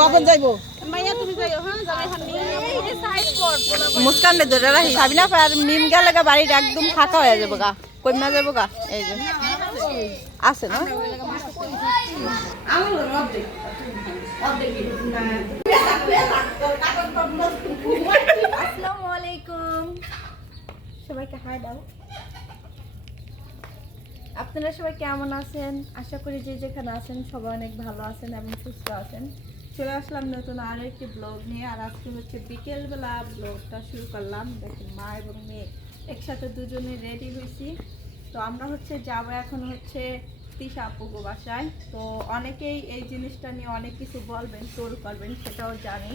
কখন যাইবো? মাইয়া তুমি যাইও হ্যাঁ মুস্কান ধরে রাখি সাবিনা আর মিম গেলে গা বাড়িটা একদম ফাঁকা হয়ে যাব গা। কইমা যাব গা এই যে। আছে না? আসসালামু সবাইকে হাই দাও। আপনারা সবাই কেমন আছেন? আশা করি যে যেখানে আছেন সবাই অনেক ভালো আছেন এবং সুস্থ আছেন। চলে আসলাম নতুন আরও একটি ব্লগ নিয়ে, আর আজকে হচ্ছে বিকেলবেলা ব্লগটা শুরু করলাম। দেখুন মা এবং মেয়ে একসাথে দুজনে রেডি হয়েছি। তো আমরা হচ্ছে যাব এখন হচ্ছে তিশা আপুগো বাসায়। তো অনেকেই এই জিনিসটা নিয়ে অনেক কিছু বলবেন টোল করবেন, সেটাও জানি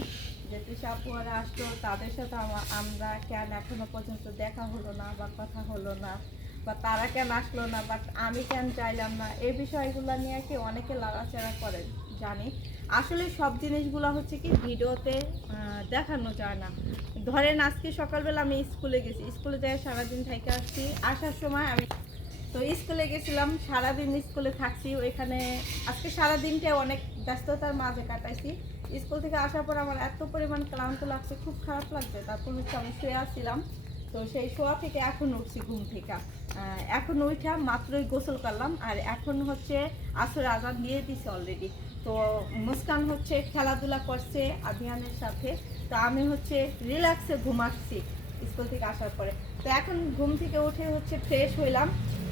যে তিশা আপুরা আসলো, তাদের সাথে আমরা কেন এখনও পর্যন্ত দেখা হলো না বা কথা হলো না। বা তারা কেন আসলো না বাট আমি কেন চাইলাম না, এই বিষয়গুলো নিয়ে কি অনেকে লড়াচড়া করেন? জানি। আসলে সব জিনিসগুলো হচ্ছে কি ভিডিওতে দেখানো যায় না। ধরেন আজকে সকালবেলা আমি স্কুলে গেছি। স্কুলে যাই সারাদিন থেকে আসছি। আসার সময় আমি তো স্কুলে গেছিলাম, সারাদিন স্কুলে থাকছি। ওইখানে আজকে সারাদিনটা অনেক ব্যস্ততার মাঝে কাটাইছি। স্কুল থেকে আসার পর আমার এত পরিমাণ ক্লান্ত লাগছে, খুব খারাপ লাগছে। তারপর হচ্ছে আমি শুয়ে আসছিলাম তো সেই শোয়া থেকে এখন উঠছি ঘুম থেকে। এখন ওইটা মাত্রই গোসল করলাম, আর এখন হচ্ছে আসর আজান দিয়ে দিছে অলরেডি তো মুস্কান হচ্ছে খেলাধুলা করছে আভিয়ানের সাথে, তো আমি হচ্ছে রিল্যাক্সে ঘুমাচ্ছি স্কুল থেকে আসার পরে। তো এখন ঘুম থেকে উঠে হচ্ছে ফ্রেশ হইলাম।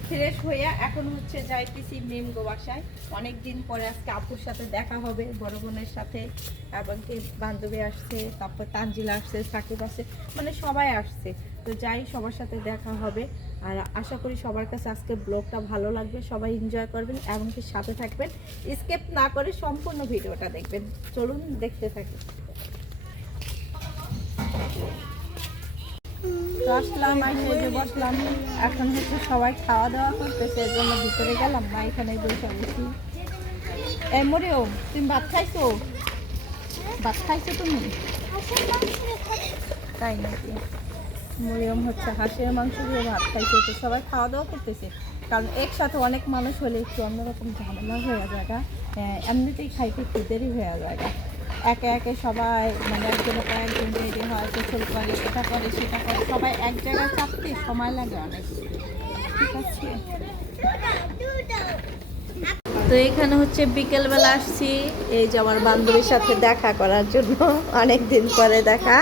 ফ্রেশ হইয়া এখন হচ্ছে যাইতেছি মিম বাসায় অনেক দিন পরে আজকে আপুর সাথে দেখা হবে, বড় বোনের সাথে। এবং বান্ধবী আসছে, তারপর তানজিলা আসছে, সাকিব আসছে মানে সবাই আসছে। তো যাই, সবার সাথে দেখা হবে। আর আশা করি সবার কাছে আজকে ব্লগটা ভালো লাগবে। সবাই এনজয় করবেন, এমনকি সাথে থাকবেন। স্কেপ না করে সম্পূর্ণ ভিডিওটা দেখবেন। চলুন, দেখতে থাকি। আসলাম বসলাম। এখন হচ্ছে সবাই খাওয়া দাওয়া করতেছে এর জন্য ভিতরে গেলাম না এখানে বসে বসি এ মরিও তুমি ভাত খাইছো? ভাত খাইছো তুমি? তাই নাকি? মরিয়ম হচ্ছে হাঁসের মাংস দিয়ে ভাত খাইছে, তো সবাই খাওয়া দাওয়া করতেছে। কারণ একসাথে অনেক মানুষ হলে একটু অন্যরকম ঝামেলা হয়ে যায় এমনিতেই খাইতে একটু দেরি হয়ে যায় একে একে সবাই মানে একজন একজন রেডি হয় গোসল করে এটা করে, সেটা করে, সবাই এক জায়গায় চাপতে সময় লাগে অনেক। ঠিক আছে? তো এখানে হচ্ছে বিকেলবেলা আসছি, এই যে আমার বান্ধবীর সাথে দেখা করার জন্য অনেক দিন পরে দেখা।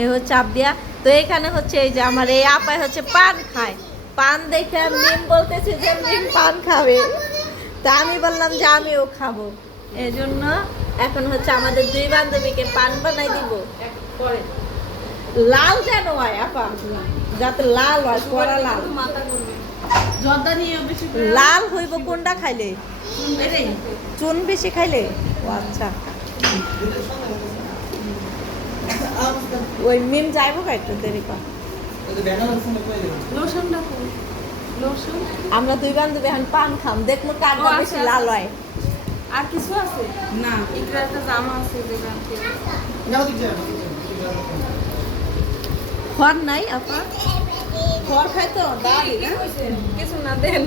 এ হচ্ছে আবদিয়া তো এখানে হচ্ছে এই যে আমার এই আপায় হচ্ছে পান খায়। পান দেখে মিম বলতেছে যে মিম পান খাবে। তা আমি বললাম যে আমিও খাব। এই জন্য এখন হচ্ছে আমাদের দুই বান্ধবীকে পান বানাই দিব। লাল যেন হয় আপা। যাতে লাল হয় কড়া লাল। নিয়ে লাল হইব কোনটা খাইলে? চুন বেশি খাইলে? ও আচ্ছা। ওই মিম যাইবো খাইতে দেরি কর। আমরা দুই বান্ধবী এখন পান খাম। দেখব কার আচ্ছা, বেশি আচ্ছা। লাল হয়। আর কিছু আছে? না। এগুলো একটা জামা আছে খড় নাই আপা? খড় খাই তো দাঁড়ি না? কিছু না দেন।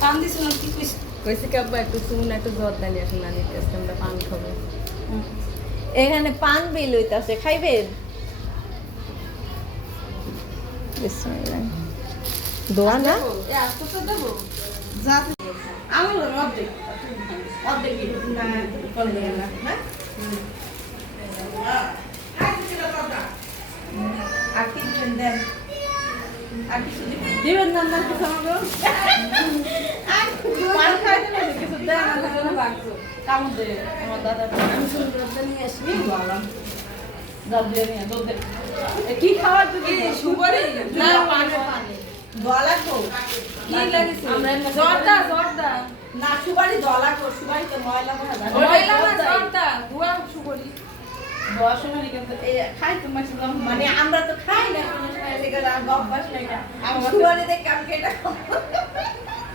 পান দিছ না কি কইছ? কইছে কি আব্বা একটু চুন একটু জর্দা নিয়ে আসুন না নিতে আসতে আমরা পান খাব। এখানে পান বিল হইতাছে খাইবেন? দোয়া না? হ্যাঁ। আর কি দেন কিছু দিবেন না না কিছু না কিছু না তাহলে কামড় দে আমার দাদা আমি শুরু নিয়ে আসবি বললাম দাদ দিয়ে নিয়ে দুধ দে। এ, কি খাওয়ার তুই? সুপারি না পানে পানে। দোয়া লাগবো কি লাগিছে? জর্দা জর্দা। না সুপারি দোয়া লাগবো সুপারি তো ময়লা ময়লা জর্দা। সুপারি সুপারি। মানে আমরা তো খাই না কোনো সময় লেগে আর অভ্যাস নাই এটা। আমি সুপারি দেখে আমি এটা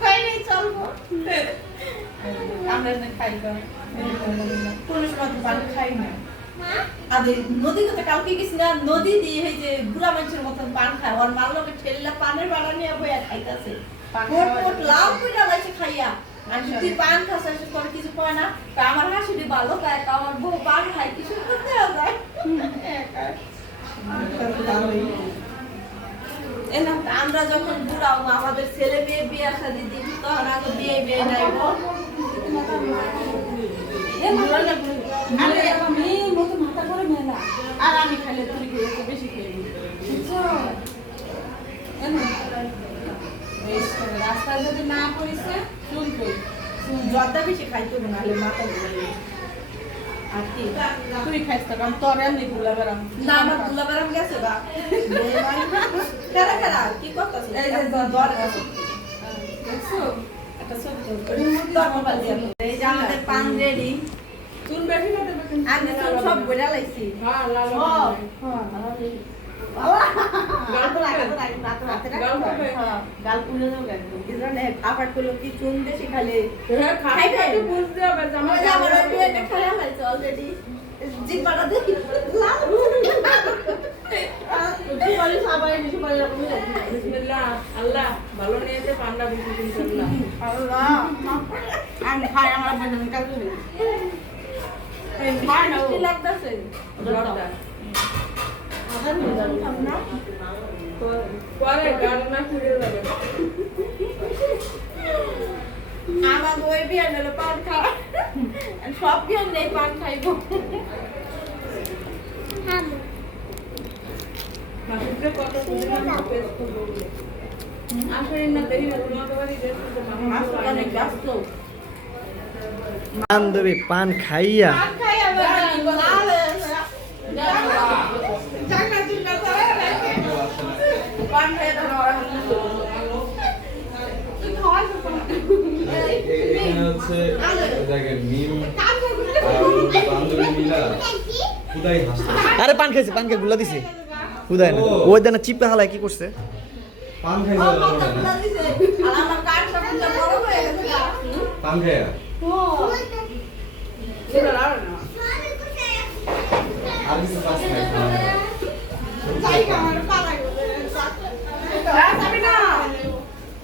খাই নাই চলবো। আমরা খাই কোনো সময় তো পানি খাই না। আর নদী কথা কালকে গেছি না নদী দিয়ে যে বুড়া মানুষের মতন পান খায়। ওর মার লোকে ঠেললা পানের বাড়া নিয়ে বইয়া খাইতেছে। লাভ খাইয়া। আর আচ্ছা। তুই পান খাস আর তোর কিছু কয় না তা আমার হাসিটি ভালো খায় আমার বউ পান খায় কিছু করতে যায় আমরা যখন বুড়াও আমাদের ছেলে মেয়ে বিয়ে আসা দিদি তখন আগে বিয়ে বিয়ে আরে আমি খাইলে তুই বেশি খেয়ে। রাস্তায় যদি না পড়িছে কই? জর্দা বেশি খাইতে হবে নাহলে মাথা ঘুরে আর কি? তুই খাইছ তো কারণ তোর এমনি গুলা না আমার দুলা গেছে বা? কেরা কেরা? কি করতেছিস এই যে দর দেখছ? একটা ছবি তোর মোবাইল দিয়ে এই যে আমাদের পান রেডি। চুল বেশি না আমি সব বইলা লাইছি। হ্যাঁ লাল হ্যাঁ আল্লাহ ভালো নিয়েছে পান্ডা বেশি দিন আল্লাহ আমি খাই। আমার বেশি কাজ লাগতেছে আমার ওই বিয়ে হলো পান খাওয়া সব বিয়ে নেই পান খাইবো মাসুদকে কত সুন্দর আমি পেস্ট করব বলে আসলে না দেরি না তোমাকে বাড়ি দেখতে তো আজকে অনেক ব্যস্ত বান্ধবী পান খাইয়া পান খাই আবার লাল পান খেয়ে ধরো তুই খাওয়াই তো এ- এখানে হচ্ছে দেখেন মিম বান্ধবী মিলা খুদাই হাসছে। আরে পান খাইছে পান খেয়ে গুলা দিছে। উদয় না। ওই দেনা চিপে হালায় কি করছে। পান খাইছে আর আমার কান সবগুলো বড় হয়ে গেছে গা। পান আর কিছু কাজ নাই হ্যাঁ যাবি না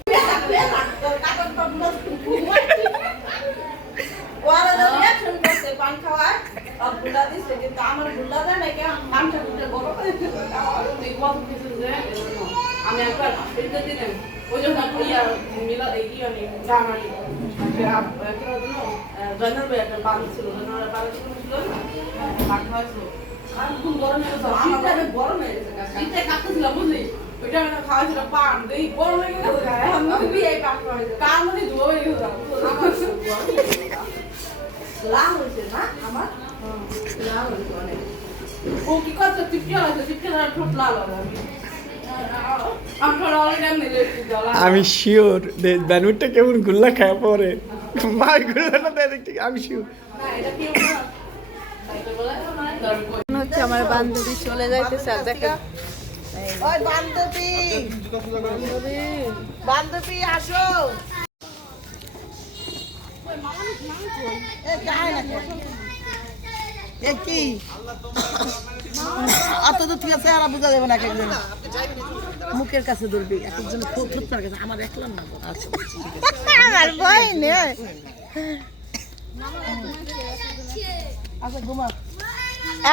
বেলা, বেলা, তোর কাকার সবগুলো ওরা করছে পান খাওয়ায়, আরগুলা দিছে, কিন্তু আমারগুলা দেয় নাই, কেন? কানটা বড় গেছে। তুই কত কিছু যে এজন্য। আমি একবার এটা দিলাম ওই জন্য ইয়া মিলা এই কি আমি জয়নার ভাই একটা বান ছিল। জয়নার বান ছিল ভাত খাওয়াইছিল আর খুব গরম হয়ে গেছে। অনেক গরম হয়ে গেছে শীতটা কাঁপতেছিল বুঝলি? ওইটা মানে খাওয়াইছিল পান। এই গরম হয়ে গেছে। গায়ে বিয়ে পান খাওয়াইছিল কার মধ্যে ধোয়া হয়ে গেছে আমার খুব গরম হয়ে গেছে। লাল হয়েছে না আমার? লাল হয়েছে অনেক। ও কি করছে? চিপকে আছে চিপকে ঠোঁট লাল হবে। আমি শিওর ব্যানুটটা কেমন গুল্লা খায় পরে। মার গুল্লা না দেয় দেখতে আমি শিওর না এটা কি না। তাইলে বলে দরকার মনে হচ্ছে আমার বান্ধবী চলে যাইতেছে আর দেখা ওই বান্ধবী। বান্ধবী আসো। কি? অত দূর থেকে চেহারা বোঝা যাবে না একজন। মুখের কাছে ধরবি এক একজন কাছে। আমার একলাম না আচ্ছা আমার ভয় নেই।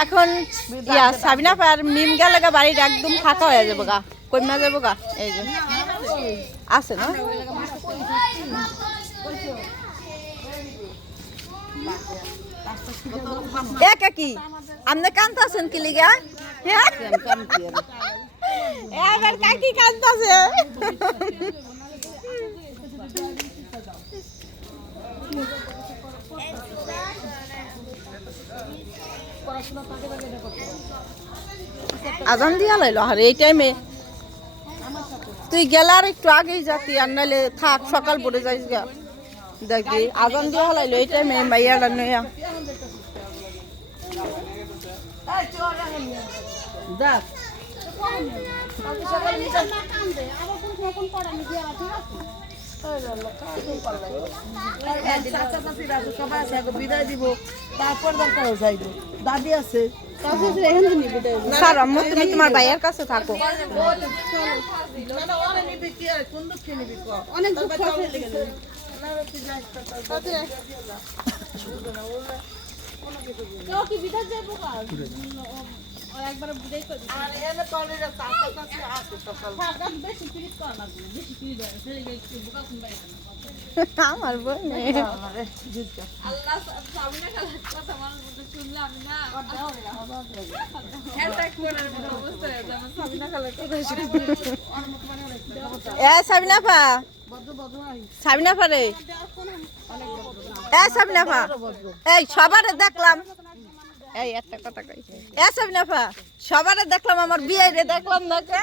এখন ইয়া সাবিনা পার মিম গেলে গা বাড়ির একদম ফাঁকা হয়ে যাব গা কইমা যাব গা এই যে। আছে না? একা কি আপনি কান্তাছেন কি লিগা? এবার কাকি কান্তাছে আজান দিয়া লাইলো, আর এই টাইমে তুই গেলে আর একটু আগেই যাতি আর নাইলে থাক, সকাল পড়ে যাইস গা। দেখবি। আজান দিয়া লাইলো এই টাইমে মাইয়াটা নয়া দেখ। চাচা চাচিরা আছে, সবাই আছে আগে বিদায় দিব তারপর দরকার যাইব দাদি আছে স্যার আম্মু তুমি তোমার ভাইয়ের কাছে থাকো। অনেক আর এনে কলেজে চাচা চাচি আছে সকাল আমার বোন এ সাবিনাফা। সাবিনাফা রে এ সাবিনাফা। এই সবারে দেখলাম। এই একটা কথা কই। এ সাবিনাফা সবারে দেখলাম আমার বিয়ে দেখলাম না কে?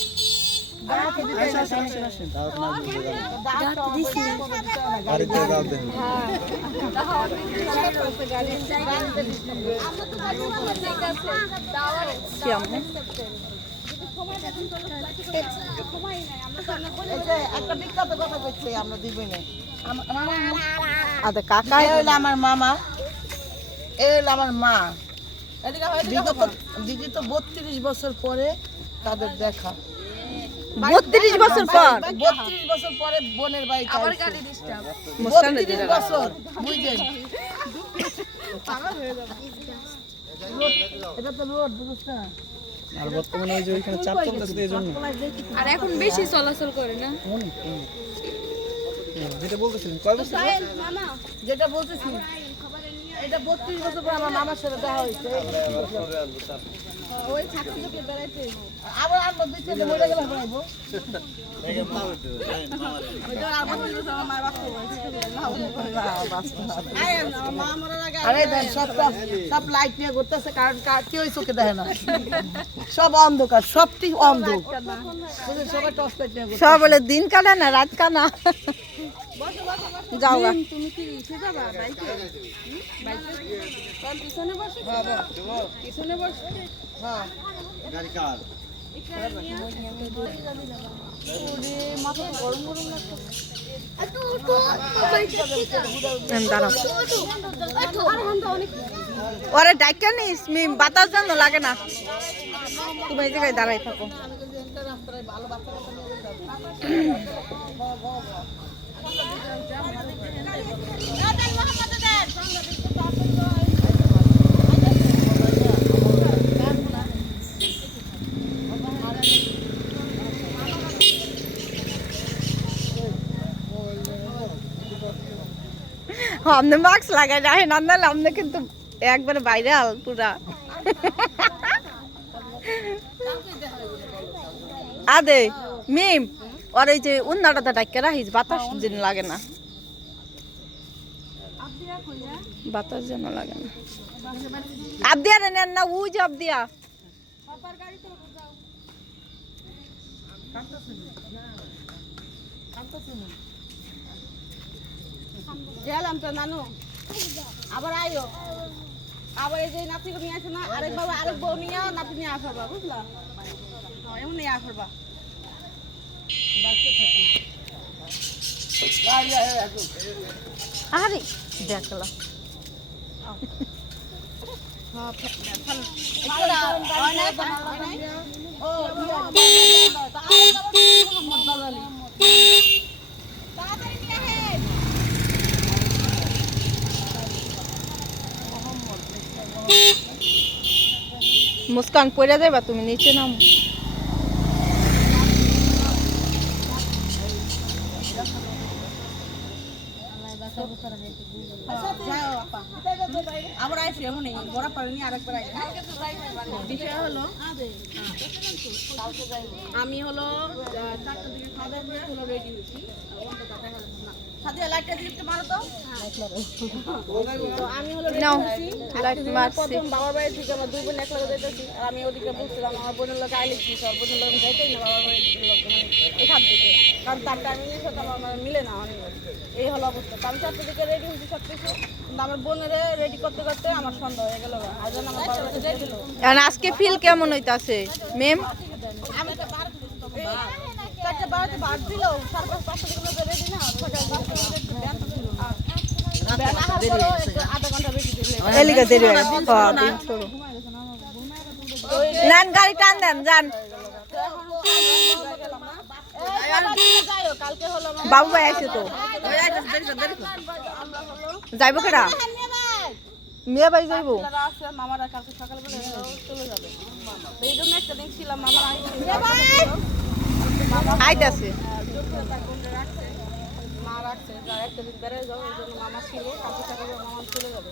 কাকা হইল আমার মামা। এ হইল আমার মা। বিগত বিগত বত্রিশ বছর পরে তাদের দেখা। বত্রিশ বছর পর। বত্রিশ বছর পরে বোনের বাড়ি আবার বত্রিশ বছর বুঝলেন এটা তো রোড বুঝছ না আর বর্তমানে ওই যে ওইখানে চাপ চলতেছে এই জন্য। আর এখন বেশি চলাচল করে না। যেটা বলতেছিলেন কয় বছর? যেটা বলতেছি এটা বত্রিশ বছর পর আমার মামার সাথে দেখা হয়েছে। আবার আনব দুই তিনটে মরে গেলে বেড়াইবো সব লাইট নিয়ে ঘুরতেছে কারণ কার- কেউই চোখে দেখে না। সব অন্ধকার সবটি অন্ধ। সব বলে দিন কানা না রাত কানা। যাও গা। তুমি কি ইসে যাবা? বাইকে? বাইকে পিছনে বসে পিছনে বসে? হ্যাঁ। এম দাঁড়াও। ওরে ডাক্কা নিস মি বাতাস যেন লাগে না। তুমি এই জায়গায় দাঁড়াই থাকো। আপনি মাস্ক লাগাই রাখেন আন্দালে আপনি কিন্তু একবারে ভাইরাল পুরা আদে মিম ওর এই যে উন্নাটাতে ডাক্কে রাখিস বাতাস যেন লাগে না বাতাস যেন লাগে না। আবদিয়া রে নেন না উজ আবদিয়া গেলাম তো নানু। আবার আইও। আবার এই যে নাতি নিয়ে আসে না আরেক বাবা আরেক বউ নিয়ে নাতি নিয়ে আসবা বুঝলা? এমন নিয়ে আসবা আরে দেখলাম মুস্কান পড়ে যাবা তুমি নিচে নাম আবার আইসি এমন বড় পারেনি আরেকবার বিষয় হলো আমি হলো চারটার দিকে খাওয়া দাওয়া হলো রেডি হয়েছি অন্তত দেখা যাচ্ছে না সাথে লাইটটা দিয়ে একটু মারো তো আমি হলো প্রথম বাবার বাড়ি থেকে আমার দুই বোন এক লগে যাইতেছি। আর আমি ওদিকে বুঝছিলাম আমার বোনের লোক আইলে কি সব? বোনের লোক যাইতেই না বাবার বাড়ির লোক মানে এখান থেকে। কারণ তার টাইমিংয়ের সাথে আমার আমার মিলে না অনেক। এই হলো অবস্থা। আমি দিকে রেডি হয়েছি সব কিছু আমার বোনের রেডি করতে করতে আমার হয়ে গেল আর আজকে ফিল কেমন হইতাছে? ম্যাম নান গাড়ি টান দেন যান। বাবু ভাই আছে তো। যাইব কেডা? মেয়ে বাড়ি যাইব। মামারা কালকে সকালবেলা চলে যাবে এই জন্য একটা দিন ছিলাম মামা মা রাখছে একটা দিন বেড়ে জন্য মামা ছিল কালকে সকালে মামা চলে যাবে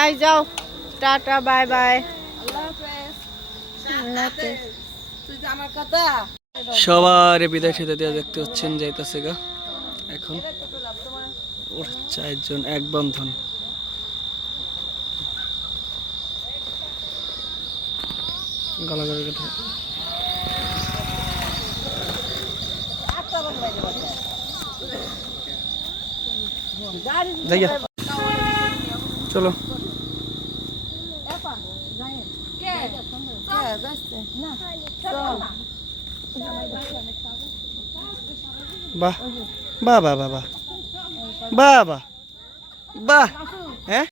আই যাও। Tata bye bye. সবার বিদায় সেটা দেখতে হচ্ছেন যাইতেছে গা এখন। চারজন এক বন্ধন। গলাগলি কথা যাইয়া চলো। বাহ। বাহ বাহ বাহ বাহ। বাহ বাহ। বাহ হ্যাঁ?